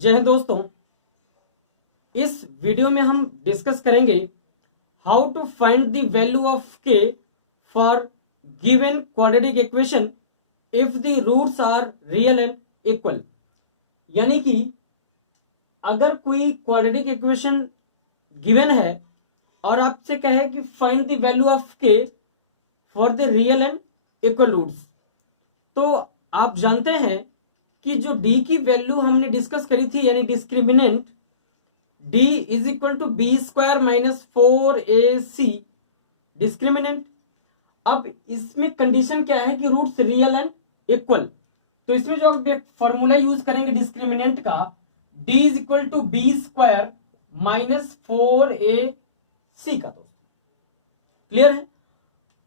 जय हिंद दोस्तों। इस वीडियो में हम डिस्कस करेंगे how to find the value of के for given quadratic equation if the roots are real and equal. यानी कि अगर कोई क्वाड्रेटिक इक्वेशन गिवन है और आपसे कहे कि फाइंड द वैल्यू ऑफ के for the real and equal roots, तो आप जानते हैं कि जो d की वैल्यू हमने डिस्कस करी थी, यानी discriminant d is equal to B square minus 4ac discriminant. अब इसमें कंडीशन क्या है कि रूट्स रियल एंड इक्वल, तो इसमें जो आप फॉर्मूला यूज करेंगे डिस्क्रिमिनेंट का, d is equal to B square minus 4ac का। दोस्तों क्लियर है?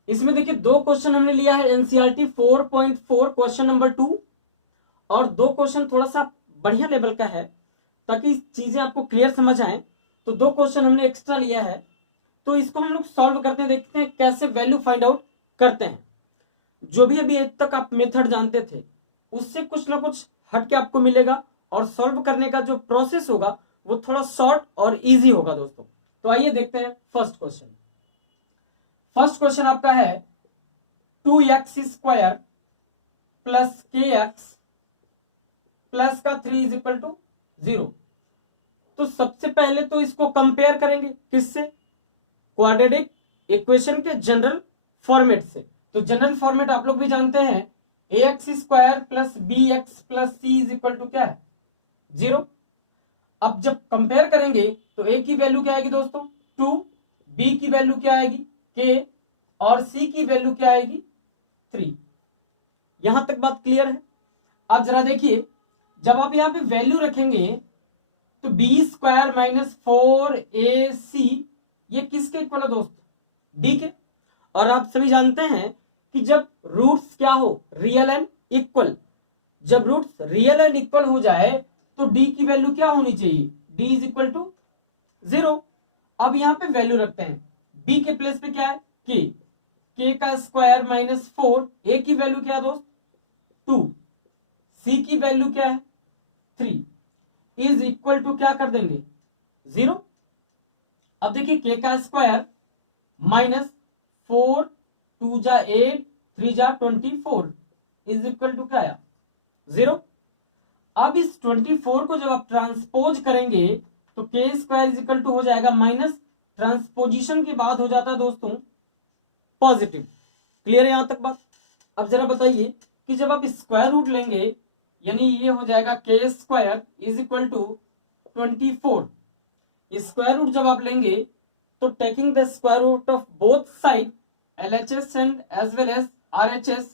इसमें देखिए दो क्वेश्चन हमने लिया है एनसीईआरटी 4.4 क्वेश्चन नंबर 2 और दो क्वेश्चन थोड़ा सा बढ़िया लेवल का है ताकि चीजें आपको क्लियर समझ आए। तो दो क्वेश्चन हमने एक्स्ट्रा लिया है, तो इसको हम लोग सॉल्व करते हैं, देखते हैं कैसे वैल्यू फाइंड आउट करते हैं। जो भी अभी तक आप मेथड जानते थे उससे कुछ ना कुछ हट के आपको मिलेगा और सॉल्व करने का जो प्रोसेस होगा वो थोड़ा शॉर्ट और इजी होगा दोस्तों। तो आइए देखते हैं फर्स्ट क्वेश्चन। फर्स्ट क्वेश्चन आपका है 2x स्क्वायर प्लस के एक्स प्लस का 3 इज इक्वल टू 0। तो सबसे पहले तो इसको कंपेयर करेंगे किससे? क्वाड्रेटिक इक्वेशन के जनरल फॉर्मेट से। तो जनरल फॉर्मेट आप लोग भी जानते हैं, ax square plus B x plus C is equal to क्या है? 0। अब जब कंपेयर करेंगे तो a की वैल्यू क्या आएगी दोस्तों? 2, b की वैल्यू क्या आएगी? k, और c की वैल्यू क्या आएगी? 3। यहां तक बात क्लियर है? अब जरा देखिए, जब आप यहां पे वैल्यू रखेंगे तो बी स्क्वायर माइनस 4ac ये किसके इक्वल है दोस्त? d के। और आप सभी जानते हैं कि जब रूट्स क्या हो? Real and equal. जब रूट्स रियल एंड इक्वल हो जाए तो d की वैल्यू क्या होनी चाहिए? d is equal to 0। अब यहां पे वैल्यू रखते हैं, b के प्लेस पे क्या है? k का स्क्वायर माइनस 4, a की वैल्यू क्या है दोस्त? 2, c की वैल्यू क्या है? 3 इज इक्वल टू क्या कर देंगे? 0। अब देखिए k का स्क्वायर माइनस 4, 2 जा 8, 3 जा 24 इज इक्वल टू क्या आया? 0। अब इस 24 को जब आप ट्रांसपोज करेंगे तो k square is equal to हो जाएगा माइनस, ट्रांसपोजिशन के बाद हो जाता है दोस्तों पॉजिटिव। क्लियर है यहां तक बात? अब जरा बताइए कि जब आप स्क्वायर रूट लेंगे, यानी ये हो जाएगा k square is equal to 24। Square root जब आप लेंगे तो taking the square root of both side LHS and as well as RHS,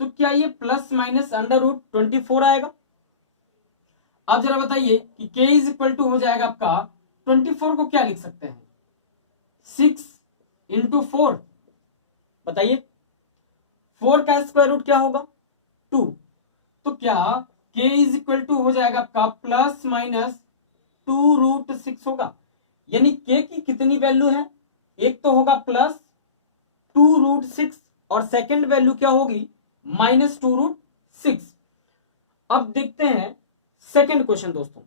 तो क्या ये प्लस माइनस अंडर रूट 24 आएगा? अब जरा बताइए कि k इज इक्वल टू हो जाएगा आपका 24 को क्या लिख सकते हैं? 6 इंटू 4। बताइए 4 का स्क्वायर रूट क्या होगा? 2। तो क्या k इज इक्वल टू हो जाएगा आपका प्लस माइनस 2 रूट 6 होगा? यानी k की कितनी वैल्यू है? एक तो होगा प्लस 2 रूट 6 और सेकेंड वैल्यू क्या होगी? Minus 2 root 6। अब देखते हैं सेकेंड क्वेश्चन दोस्तों।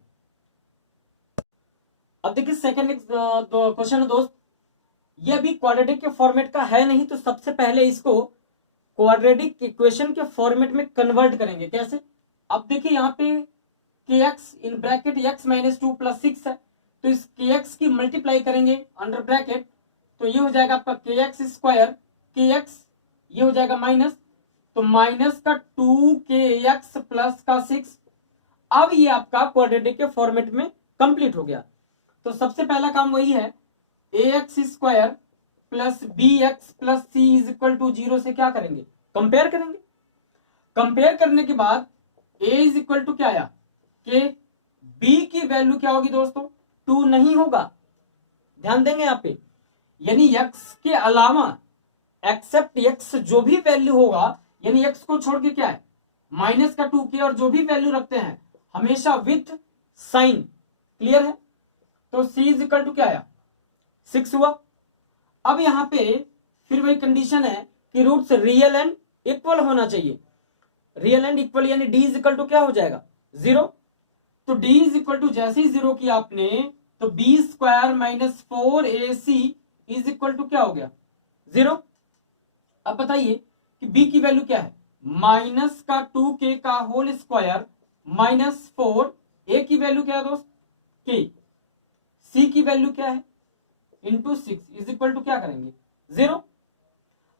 अब देखिए सेकेंड क्वेश्चन है दोस्त, ये अभी क्वाड्रेटिक के फॉर्मेट का है नहीं, तो सबसे पहले इसको क्वाड्रेटिक इक्वेशन के फॉर्मेट में कन्वर्ट करेंगे। कैसे? अब देखिए यहाँ पे kx in bracket x minus 2 plus 6 है, तो इस kx की मल्टीप्लाई करेंगे अंडर ब्रैकेट, तो ये हो जाएगा आपका kx स्क्वायर, kx ये हो जाएगा माइनस, तो माइनस का 2kx प्लस का 6। अब ये आपका क्वाड्रेटिक के फॉर्मेट में कंप्लीट हो गया। तो सबसे पहला काम वही है, ax square plus bx plus c is equal to 0 से क्या करेंगे? कंपेयर करेंगे। कंपेयर करने के बाद a इज इक्वल टू क्या आया? k। b की वैल्यू क्या होगी दोस्तों? 2 नहीं होगा, ध्यान देंगे यहाँ पे, यानी x के अलावा एक्सेप्ट x जो भी वैल्यू होगा, यानी x को छोड़ के क्या है? माइनस का 2k, और जो भी वैल्यू रखते हैं हमेशा विथ साइन। क्लियर है? तो c इज इक्वल टू क्या आया? 6 हुआ। अब यहां पे फिर वही कंडीशन है कि रूट्स रियल एंड इक्वल होना चाहिए। रियल एंड इक्वल यानी d इज इक्वल टू क्या हो जाएगा? 0। तो d इज इक्वल टू जैसे ही 0 किया आपने तो B square minus 4ac is equal to क्या हो गया 0। अब बताइए कि b की वैल्यू क्या है, माइनस का 2k का होल स्क्वायर माइनस 4, a की वैल्यू क्या है दोस्त k, c की वैल्यू क्या है इंटू 6 इज इक्वल टू क्या करेंगे 0।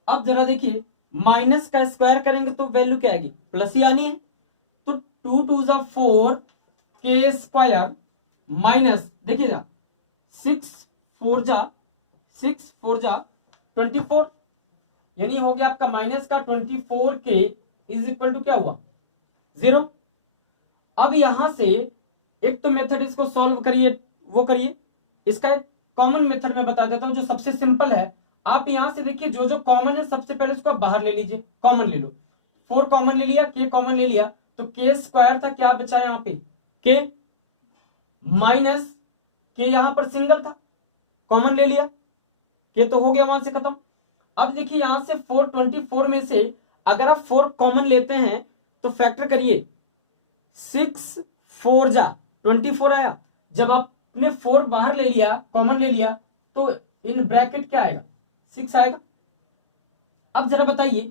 अब जरा देखिए माइनस का स्क्वायर करेंगे तो वैल्यू क्या आएगी प्लस ही आनी है, तो 2 टू जा 4 के स्क्वायर माइनस देखिए जा 6 4 जा 24, यानी हो गया आपका माइनस का 24 के इज इक्वल टू क्या हुआ 0। अब यहां से एक तो मेथड इसको सॉल्व करिए वो करिए, इसका एक कॉमन मेथड मैं बता देता हूं जो सबसे सिंपल है। आप यहां से देखिए जो जो कॉमन है सबसे पहले उसको बाहर ले लीजिए, कॉमन ले लो, 4 कॉमन ले लिया, के कॉमन ले लिया, तो के स्क्वायर था क्या बचा यहां पे के माइनस के, यहां पर सिंगल था कॉमन ले लिया, के तो हो गया वहां से खत्म। अब देखिए यहां से 424 में से अगर आप 4 कॉमन लेते हैं तो फैक्टर करिए 6 4 जा 24 आया, जब आपने 4 बाहर ले लिया कॉमन ले लिया तो इन ब्रैकेट क्या आएगा 6 आएगा। अब जरा बताइए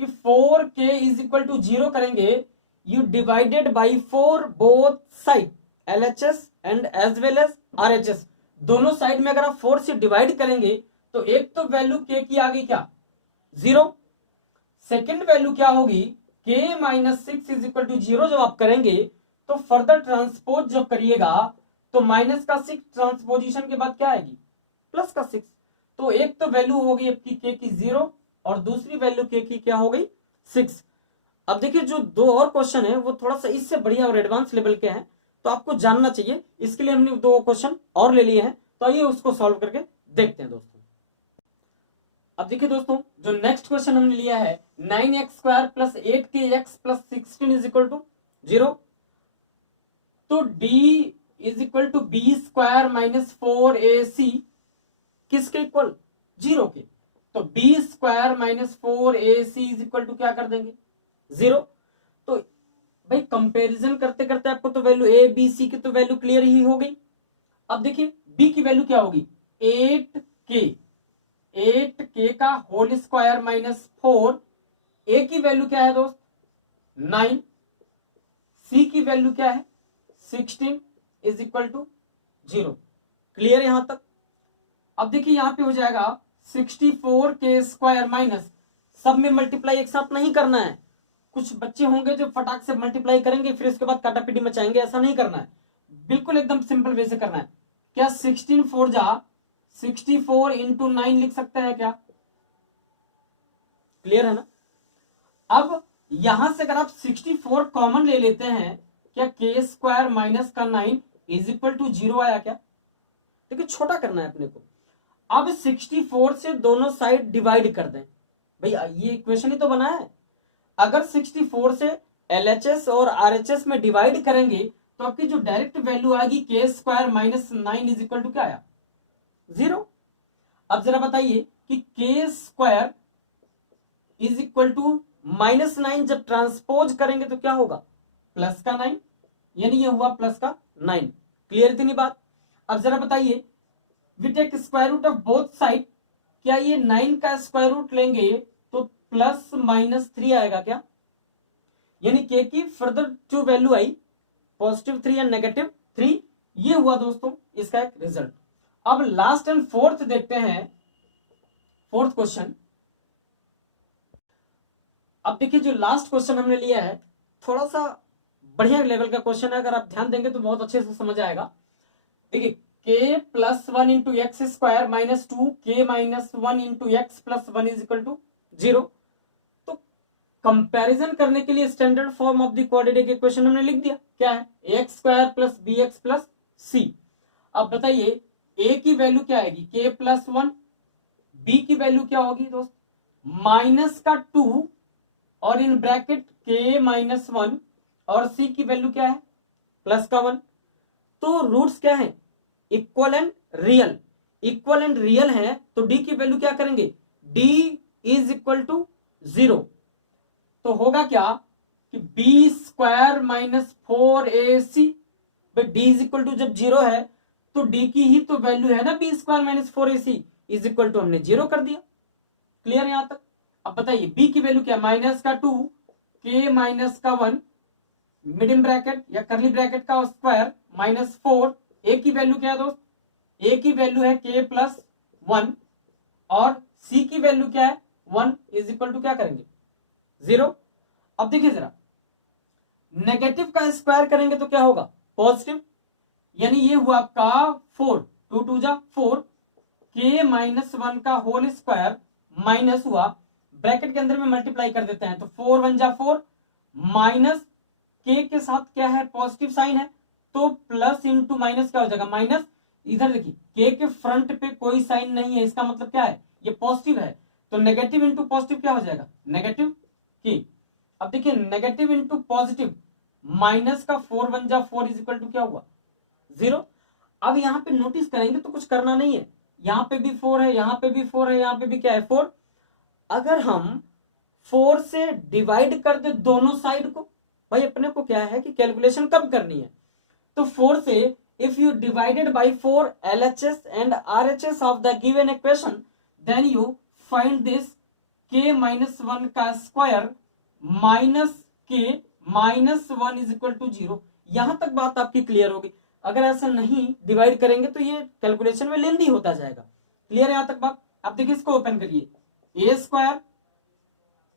कि 4k इज इक्वल टू 0 करेंगे, you divided by 4 both side LHS and as well as RHS, दोनों साइड में अगर आप 4 से डिवाइड करेंगे तो एक तो वैल्यू k की आ गई क्या 0, सेकेंड वैल्यू क्या होगी k minus 6 is equal to 0। जब आप करेंगे तो फर्दर ट्रांसपोज जब करिएगा तो माइनस का 6 ट्रांसपोजिशन के बाद क्या आएगी प्लस का 6, तो एक तो वैल्यू हो गई आपकी k की 0 और दूसरी वैल्यू k की क्या हो गई 6। अब देखिए जो दो और क्वेश्चन है वो थोड़ा सा इससे बढ़िया और एडवांस लेवल के हैं तो आपको जानना चाहिए, इसके लिए हमने 2 क्वेश्चन और ले लिए हैं, तो आइए उसको सॉल्व करके देखते हैं दोस्तों। अब देखिए दोस्तों जो नेक्स्ट क्वेश्चन हमने लिया है 9x square plus 8kx plus 16 is equal to 0, तो d is equal to B square minus 4ac किसके इक्वल 0 के, तो B square minus 4ac is equal to क्या कर देंगे 0। तो भाई कंपैरिजन करते करते आपको तो वैल्यू a b c की तो वैल्यू क्लियर ही हो गई। अब देखिए b की वैल्यू क्या होगी 8k का होल स्क्वायर माइनस 4, a की वैल्यू क्या है दोस्त 9, c की वैल्यू क्या है 16 इज इक्वल टू 0, क्लियर यहां तक। अब देखिए यहां पे हो जाएगा 64k स्क्वायर माइनस, सब में मल्टीप्लाई एक साथ नहीं करना है, कुछ बच्चे होंगे जो फटाक से मल्टीप्लाई करेंगे फिर उसके बाद काटापीटी मचाएंगे, ऐसा नहीं करना है, बिल्कुल एकदम सिंपल वे से करना है। क्या 16 4 जा 64 इंटू 9 लिख सकते हैं क्या, क्लियर है ना। अब यहां से अगर आप 64 कॉमन ले लेते हैं क्या के स्क्वायर माइनस का 9 इज इक्वल टू 0 आया क्या, देखिए छोटा करना है अपने को। अब 64 से दोनों साइड डिवाइड कर दें, भैया ये इक्वेशन ही तो बना है, अगर 64 से LHS और RHS में डिवाइड करेंगे तो आपकी जो डायरेक्ट वैल्यू आएगी k square minus 9 is equal to क्या आया 0। अब जरा बताइए कि k square is equal to minus 9 जब ट्रांसपोज करेंगे तो क्या होगा प्लस का 9, यानी ये हुआ प्लस का 9, क्लियर इतनी बात। अब जरा बताइए we take square root of both side, क्या ये 9 का स्क्वायर रूट लेंगे तो प्लस माइनस 3 आएगा क्या, यानी के की फर्दर जो वैल्यू आई पॉजिटिव 3 या नेगेटिव 3, ये हुआ दोस्तों इसका एक रिजल्ट। अब लास्ट एंड फोर्थ देखते हैं, फोर्थ क्वेश्चन। अब देखिए जो लास्ट क्वेश्चन हमने लिया है थोड़ा सा बढ़िया लेवल का क्वेश्चन है, अगर आप ध्यान देंगे तो बहुत अच्छे से समझ आएगा। देखिए k plus 1 into x square minus 2 k minus 1 into x plus 1 is equal to 0, तो कंपैरिजन करने के लिए standard form of the quadratic equation हमने लिख दिया, क्या है x square plus B x plus c. अब बताइए a की वैल्यू क्या आएगी k प्लस 1, b की वैल्यू क्या होगी दोस्त माइनस का 2 और इन ब्रैकेट k माइनस 1 और c की वैल्यू क्या है प्लस का 1, तो रूट्स क्या है equal and real, equal and real है तो d की वैल्यू क्या करेंगे d इज इक्वल टू 0, तो होगा क्या कि बी स्क्वायर माइनस 4ac भाई डी इज इक्वल टू जब 0 है तो डी की ही तो वैल्यू है ना b square minus 4ac is equal to हमने 0 कर दिया। क्लियर यहां तक? अब बताइए बी की वैल्यू क्या है, माइनस का 2 के माइनस का 1 मिडिल ब्रैकेट या करली ब्रैकेट का स्क्वायर माइनस 4, ए की वैल्यू क्या है दोस्त, ए की वैल्यू है के प्लस 1 और सी की वैल्यू क्या है 1 इज इक्वल टू क्या करेंगे 0। अब देखिए जरा नेगेटिव का स्क्वायर करेंगे तो क्या होगा पॉजिटिव, यानी ये हुआ आपका 4 2 2 जा 4 के माइनस 1 का होल स्क्वायर माइनस हुआ ब्रैकेट के अंदर में मल्टीप्लाई कर देते हैं तो 4 1 जा 4 माइनस के साथ क्या है पॉजिटिव साइन है तो प्लस इंटू माइनस क्या हो जाएगा माइनस। इधर देखिए के फ्रंट पे कोई साइन नहीं है, इसका मतलब क्या है ये पॉजिटिव है तो नेगेटिव इंटू पॉजिटिव क्या हो जाएगा नेगेटिव की। अब देखिए नेगेटिव इंटू पॉजिटिव माइनस का 4 1 जा 4 इज इक्वल टू क्या हुआ 0। अब यहां पे नोटिस करेंगे तो कुछ करना नहीं है, यहां पे भी 4 है, यहां पे भी 4 है, यहां पे भी क्या है 4। अगर हम 4 से डिवाइड कर दे दोनों साइड को, भाई अपने को क्या है कि कैलकुलेशन कब करनी है, तो 4 से if you divided by 4 LHS and RHS of the given equation then you find this k minus 1 का square minus k minus 1 is equal to 0। यहां तक बात आपकी क्लियर होगी। अगर ऐसा नहीं डिवाइड करेंगे तो ये कैलकुलेशन में लेंदी होता जाएगा। क्लियर है यहां तक बात? अब देखिए इसको ओपन करिए, a square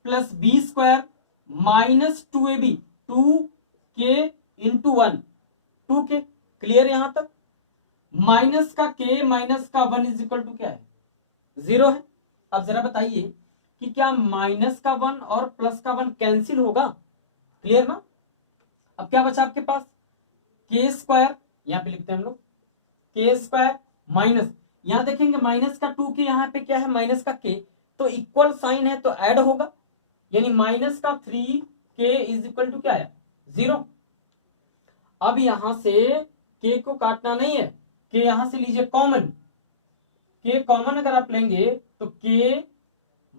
plus b square minus 2ab 2k into 1 2k। Clear यहां तक? माइनस का k माइनस का 1 इज इक्वल टू क्या है 0 है। अब जरा बताइए कि क्या माइनस का 1 और प्लस का 1 कैंसिल होगा? क्लियर ना? अब क्या बचा आपके पास के स्क्वायर, यहां पे लिखते हैं हम लोग के स्क्वायर माइनस, यहां देखेंगे माइनस का 2 के यहां पे क्या है माइनस का के तो इक्वल साइन है तो ऐड होगा, यानी माइनस का 3k इज इक्वल टू क्या है 0। अब यहां से k को काटना नहीं है, k यहां से लीजिए कॉमन, k कॉमन अगर आप लेंगे तो k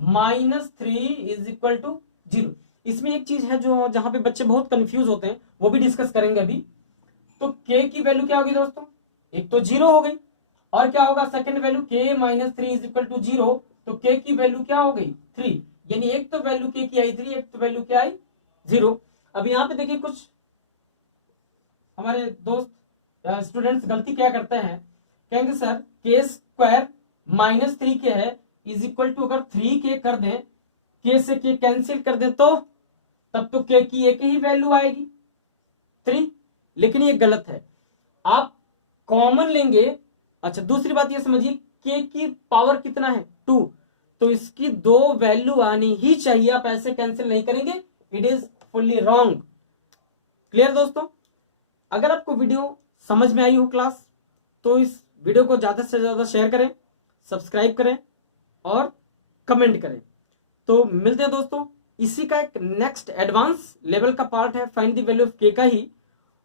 minus 3 is equal to 0। इसमें एक चीज है जो जहां पे बच्चे बहुत कंफ्यूज होते हैं वो भी डिस्कस करेंगे अभी। तो k की वैल्यू क्या होगी दोस्तों, एक तो 0 हो गई और क्या होगा second value k minus 3 is equal to 0, तो k की वैल्यू क्या हो गई 3, यानी एक तो वैल्यू k की आई 3 एक तो वैल्यू क्या आई 0। अब यहाँ पे देखिए कुछ हमारे दोस्त स्टूडेंट्स गलती क्या करते हैं, कहेंगे सर के स्क्वायर माइनस 3k है इज इक्वल टू अगर 3k कर दें k से k कैंसिल कर दें तो तब तो k की एक ही वैल्यू आएगी 3, लेकिन ये गलत है, आप कॉमन लेंगे। अच्छा दूसरी बात ये समझिए k की पावर कितना है 2, तो इसकी 2 वैल्यू आनी ही चाहिए, आप ऐसे कैंसिल नहीं करेंगे, it is fully wrong. Clear दोस्तों? अगर आपको वीडियो समझ में आई हो क्लास तो इस वीडियो को ज्यादा से ज्यादा शेयर करें, सब्सक्राइब करें और कमेंट करें। तो मिलते हैं दोस्तों, इसी का एक नेक्स्ट एडवांस लेवल का पार्ट है फाइंड द वैल्यू ऑफ के का ही,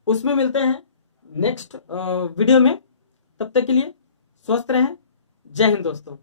उसमें मिलते हैं नेक्स्ट वीडियो में। तब तक के लिए स्वस्थ रहें। जय हिंद दोस्तों।